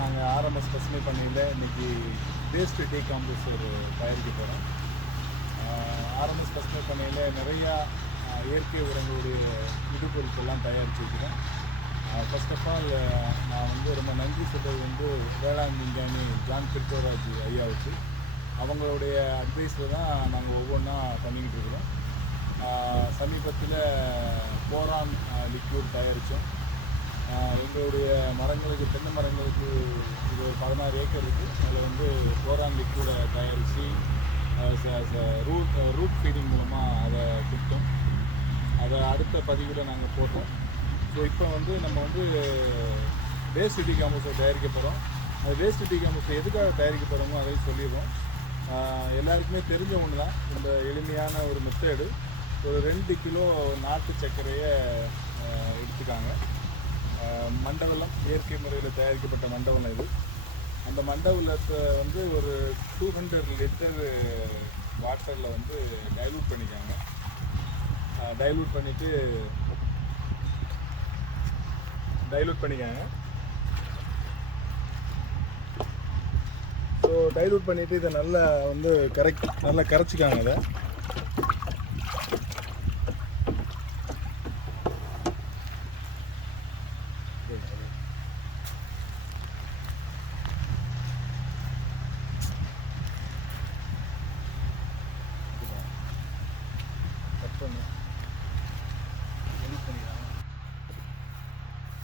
நாங்கள் ஆர்எம்எஸ் பசுமை பண்ணையில் இன்றைக்கி வேஸ்ட் டீகாம்போசர் தயாரிக்க போகிறோம். ஆர்எம்எஸ் பசுமை பண்ணையில் நிறையா இயற்கை உரங்களுடைய இடுபொருட்கள்லாம் தயாரித்து வைக்கிறோம். ஃபர்ஸ்ட் ஆஃப் ஆல் நான் ரொம்ப நன்றி சொல்கிறது வேளாண் விஞ்ஞானி ஜான் கிருஷ்ணராஜ் ஐயாவுக்கு. அவங்களுடைய அட்வைஸில் தான் நாங்கள் ஒவ்வொன்றா பண்ணிக்கிட்டு இருக்கிறோம். சமீபத்தில் போரான் லிக்யூட் தயாரித்தோம். எங்களுடைய மரங்களுக்கு, தென்னை மரங்களுக்கு இது ஒரு 16 ஏக்கர் இருக்குது. அதில் போரான் லிக்யூடை தயாரித்து ரூட் ஃபீடிங் மூலமாக அதை கொடுத்தோம். அதை அடுத்த பதிவில் நாங்கள் போட்டோம். ஸோ இப்போ நம்ம வேஸ்ட் டீகாம்போஸை தயாரிக்க போகிறோம். அது வேஸ்ட் டீகாம்போஸை எதுக்காக தயாரிக்க போகிறோமோ அதையும் சொல்லிடுவோம். எல்லாருக்குமே தெரிஞ்ச ஒன்று தான் இந்த எளிமையான ஒரு மெத்தேடு. ஒரு 2 கிலோ நாட்டு சர்க்கரையை எடுத்துக்காங்க. மண்டவெல்லம், இயற்கை முறையில் தயாரிக்கப்பட்ட மண்டவெல்லம் இது. அந்த மண்டவெல்லத்தை ஒரு 200 லிட்டர் வாட்டரில் டைலூட் பண்ணிக்காங்க. டைலூட் பண்ணிக்காங்க. ஸோ டைலூட் பண்ணிவிட்டு இதை நல்லா நல்லா கரைச்சிக்காங்க. அதை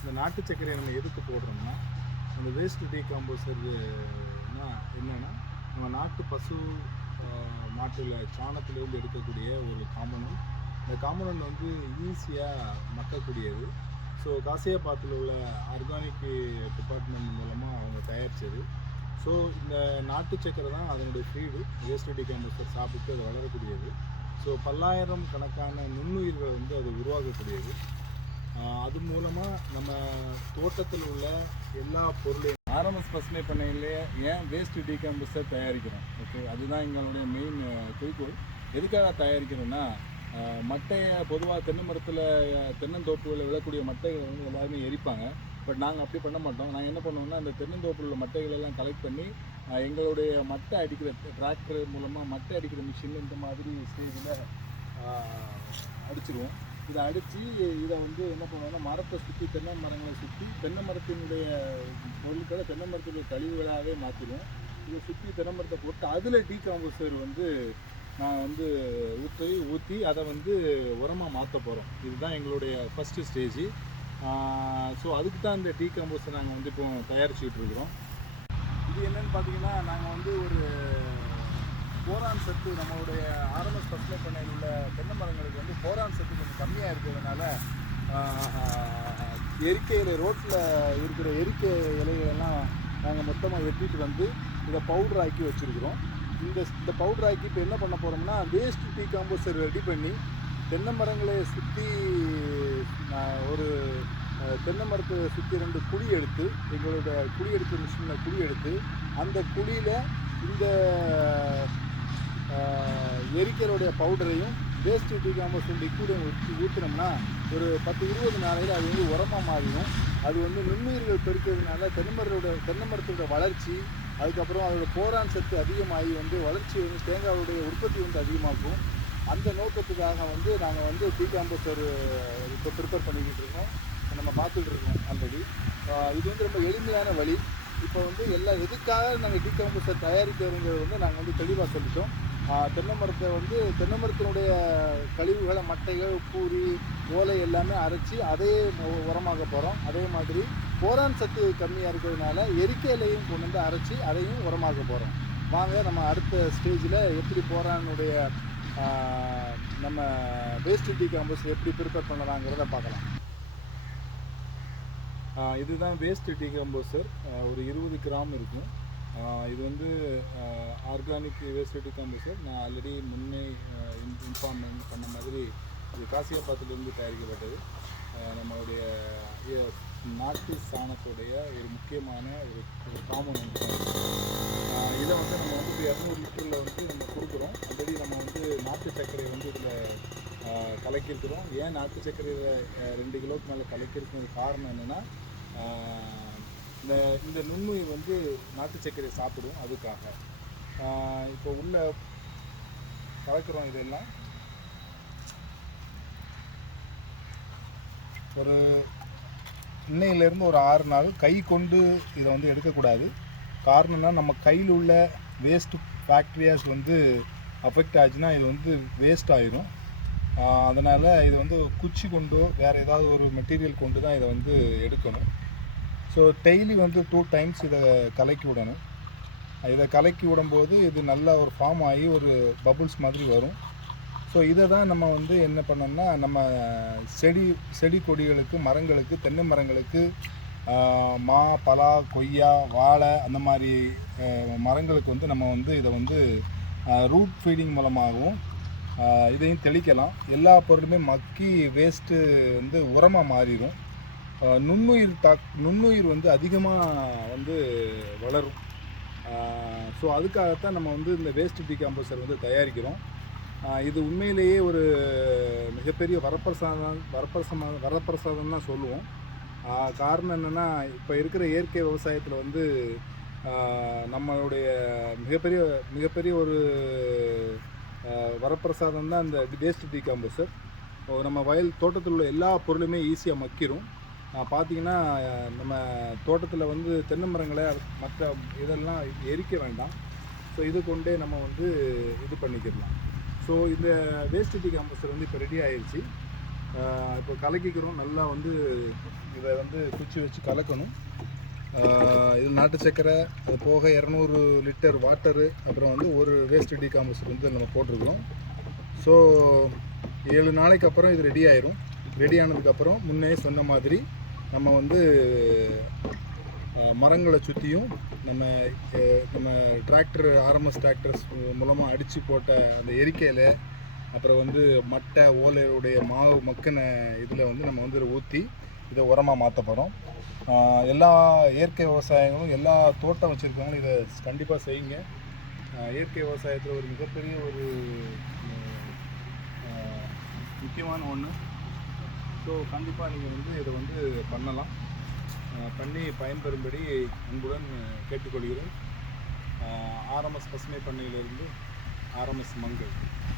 இந்த நாட்டு சர்க்கரையை நம்ம எதுக்கு போடுறோம்னா, அந்த வேஸ்ட் டீகாம்போசர்னா என்னென்னா, நம்ம நாட்டு பசு மாட்டில் சாணத்திலிருந்து எடுக்கக்கூடிய ஒரு காம்பனன்ட். இந்த காம்பனன்ட் ஈஸியாக மக்கக்கூடியது. ஸோ காசியாபாத்தில் உள்ள ஆர்கானிக் டிபார்ட்மெண்ட் மூலமாக அவங்க தயாரித்தது. ஸோ இந்த நாட்டு சர்க்கரை தான் அதனுடைய ஃபீடு. வேஸ்ட் டீகாம்போசர் சாப்பிட்டு அது வளரக்கூடியது. ஸோ பல்லாயிரம் கணக்கான நுண்ணுயிர்கள் அது உருவாக்கக்கூடியது. அது மூலமாக நம்ம தோட்டத்தில் உள்ள எல்லா பொருளையும் ஆர்எம்எஸ் பசுமை பண்ணையிலே ஏன் வேஸ்ட் டீகாம்போசர் தயாரிக்கிறோம். ஓகே, அதுதான் எங்களுடைய மெயின் குறிக்கோள். எதுக்காக தயாரிக்கிறோன்னா, மட்டையை பொதுவாக தென்னை மரத்தில், தென்னந்தோப்புகளில் விழக்கூடிய மட்டைகளை எல்லாருமே எரிப்பாங்க. பட் நாங்கள் அப்படி பண்ண மாட்டோம். நாங்கள் என்ன பண்ணுவோம்னா, அந்த தென்னந்தோப்பில் உள்ள மட்டைகளெல்லாம் கலெக்ட் பண்ணி எங்களுடைய மட்டை அடிக்கிற டிராக்டர் மூலமாக மட்டை அடிக்கிற மிஷின் இந்த மாதிரி ஸ்டேஜில் அடிச்சிடுவோம். இதை அடித்து இதை என்ன பண்ணுவோம்னா, மரத்தை சுற்றி, தென்னை மரங்களை சுற்றி, தென்னை மரத்தினுடைய பொருட்களை தென்னை மரத்துடைய கழிவுகளாகவே மாற்றிடுவோம். இதை சுற்றி தென்னை மரத்தை போட்டு அதில் டீகாம்போசர் நான் ஊற்றி அதை உரமாக மாற்ற போகிறோம். இதுதான் எங்களுடைய ஃபஸ்ட்டு ஸ்டேஜ். ஸோ அதுக்கு தான் இந்த டீகாம்போசர் நாங்கள் இப்போ தயாரிச்சுக்கிட்டு இருக்கிறோம். இது என்னென்னு பார்த்தீங்கன்னா, நாங்கள் ஒரு போரான் சத்து நம்மளுடைய ஆர்எம்எஸ் பசுமை பண்ணையில் உள்ள தென்னை மரங்களுக்கு போரான் சத்து கொஞ்சம் கம்மியாக இருக்கிறதுனால எரிக்கை இலை, ரோட்டில் இருக்கிற எரிக்கை இலைகளெல்லாம் நாங்கள் மொத்தமாக வெட்டிட்டு இதை பவுடர் ஆக்கி வச்சுருக்கிறோம். இந்த பவுடர் ஆக்கி இப்போ என்ன பண்ண போகிறோம்னா, வேஸ்ட் டீகாம்போசர் ரெடி பண்ணி தென்னை மரங்களை சுற்றி ஒரு தென்னை மரத்தை சுற்றி 2 குழி எடுத்து, எங்களோட குழி எடுத்த மிஷினில் குழி எடுத்து, அந்த குழியில் இந்த எரிக்கலுடைய பவுடரையும் வேஸ்ட் டீகாம்போசர் லிக்விடையும் ஊற்றினோம்னா ஒரு 10-20 நாளையில் அது உரமாக மாறிடும். அது நுண்ணுயிர்கள் பெருக்கிறதுனால தென்னை மரத்தோட வளர்ச்சி, அதுக்கப்புறம் அதோட போரான் சத்து அதிகமாகி வளர்ச்சி தேங்காவுடைய உற்பத்தி அதிகமாகும். அந்த நோக்கத்துக்காக நாங்கள் டீகாம்போசர் இப்போ ப்ரிப்பேர் பண்ணிக்கிட்டு இருக்கோம். நம்ம பார்த்துட்டு இருக்கோம் ஆல்ரெடி. இது ரொம்ப எளிமையான வழி. இப்போ எதுக்காக நாங்கள் டீகாம்போசர் தயாரிக்கிறோங்கிறது நாங்கள் தெளிவாக சொல்லிட்டோம். தென்னை மரத்தினுடைய கழிவுகளை, மட்டைகள், பூரி, ஓலை எல்லாமே அரைச்சி அதையே உரமாக போகிறோம். அதே மாதிரி போரான் சத்து கம்மியாக இருக்கிறதுனால எரிக்கையிலையும் கொண்டு அரைச்சி அதையும் உரமாக போகிறோம். வாங்க நம்ம அடுத்த ஸ்டேஜில் எப்படி போரானுடைய நம்ம வேஸ்ட் டீகாம்போசர் எப்படி ப்ரிப்பேர் பண்ணலாங்கிறத பார்க்கலாம். இதுதான் வேஸ்ட் டீகாம்போசர். ஒரு 20 கிராம் இருக்கும். இது ஆர்கானிக் வேஸ்ட் டீகாம்போசர். நான் ஆல்ரெடி முன்னே இன்ஃபார்ம் பண்ண மாதிரி இது காசியாபாத்திலிருந்து தயாரிக்கப்பட்டது. நம்மளுடைய நாட்டு சாணத்துடைய ஒரு முக்கியமான ஒரு காம்பனன்ட். இதை நம்ம 200 லிட்டரில் நம்ம கொடுக்குறோம். ஆல்ரெடி நம்ம நாட்டு சர்க்கரை இதில் கலக்கியிருக்கிறோம். ஏன் நாட்டு சர்க்கரையில் 2 கிலோவுக்கு மேலே கலக்கியிருக்கிறது காரணம் என்னென்னா, இந்த நுண்ணுயிர் வந்து நாட்டு சர்க்கரையை சாப்பிடும். அதுக்காக இப்போ உள்ள கலக்கிறோம். இதெல்லாம் ஒரு இன்னையிலேருந்து ஒரு 6 நாள் கை கொண்டு இதை வந்து எடுக்கக்கூடாது. காரணம்னா நம்ம கையில் உள்ள வேஸ்ட்டு பாக்டீரியாஸ் வந்து அஃபெக்ட் ஆச்சுன்னா இது வந்து வேஸ்ட் ஆயிரும். அதனால் இது வந்து குச்சி கொண்டோ வேறு ஏதாவது ஒரு மெட்டீரியல் கொண்டு தான் இதை வந்து எடுக்கணும். ஸோ டெய்லி வந்து 2 டைம்ஸ் இதை கலக்கி விடணும். இதை கலக்கி விடும்போது இது நல்லா ஒரு ஃபார்ம் ஆகி ஒரு பபுள்ஸ் மாதிரி வரும். ஸோ இதை தான் நம்ம வந்து என்ன பண்ணோம்னா, நம்ம செடி கொடிகளுக்கு, மரங்களுக்கு, தென்னை மரங்களுக்கு, மா, பலா, கொய்யா, வாழை அந்த மாதிரி மரங்களுக்கு வந்து நம்ம வந்து இதை வந்து ரூட் ஃபீடிங் மூலமாகவும் இதையும் தெளிக்கலாம். எல்லா பொருளுமே மக்கி வேஸ்ட்டு வந்து உரமாக மாறிடும். நுண்ணுயிர் வந்து அதிகமாக வந்து வளரும். ஸோ அதுக்காகத்தான் நம்ம வந்து இந்த வேஸ்ட் டீகாம்போசர் வந்து தயாரிக்கிறோம். இது உண்மையிலேயே ஒரு மிகப்பெரிய வரப்பிரசாதம் தான் சொல்லுவோம். காரணம் என்னென்னா, இப்போ இருக்கிற இயற்கை விவசாயத்தில் வந்து நம்மளுடைய மிகப்பெரிய ஒரு வரப்பிரசாதம் தான் இந்த வேஸ்ட் டீகாம்போசர். நம்ம வயல் தோட்டத்தில் உள்ள எல்லா பொருளுமே ஈஸியாக மக்கிரும். பார்த்திங்கன்னா, நம்ம தோட்டத்தில் வந்து தென்னை மரங்களை மற்ற இதெல்லாம் எரிக்க வேண்டாம். ஸோ இது கொண்டே நம்ம வந்து இது பண்ணிக்கிடலாம். ஸோ இந்த வேஸ்ட் டீகாம்போசர் வந்து இப்போ ரெடி ஆயிடுச்சு. இப்போ கலக்கிக்கிறோம். நல்லா வந்து இதை வந்து குச்சி வச்சு கலக்கணும். இது நாட்டு சர்க்கரை, அது போக 200 லிட்டர் வாட்டரு, அப்புறம் வந்து ஒரு வேஸ்ட் டீகாம்போசர் வந்து நம்ம போட்டிருக்கிறோம். ஸோ 7 நாளைக்கு அப்புறம் இது ரெடி ஆயிரும். ரெடி ஆனதுக்கப்புறம் முன்னே சொன்ன மாதிரி நம்ம வந்து மரங்களை சுற்றியும் நம்ம டிராக்டர், ஆர்எம்எஸ் டிராக்டர்ஸ் மூலமாக அடித்து போட்ட அந்த எரிக்கையில், அப்புறம் வந்து மட்டை ஓலையுடைய மாவு மக்கின இதில் வந்து நம்ம வந்து ஊற்றி இதை உரமாக மாற்ற போகிறோம். எல்லா இயற்கை விவசாயங்களும், எல்லா தோட்டம் வச்சுருக்கவங்களும் இதை கண்டிப்பாக செய்யுங்க. இயற்கை விவசாயத்தில் ஒரு மிகப்பெரிய ஒரு முக்கியமான ஒன்று. ஸோ கண்டிப்பாக நீங்கள் வந்து இதை வந்து பண்ணி பயன்பெறும்படி அன்புடன் கேட்டுக்கொள்கிறேன். ஆர்எம்எஸ் பசுமை பண்ணையிலிருந்து ஆர்எம்எஸ் மங்கை.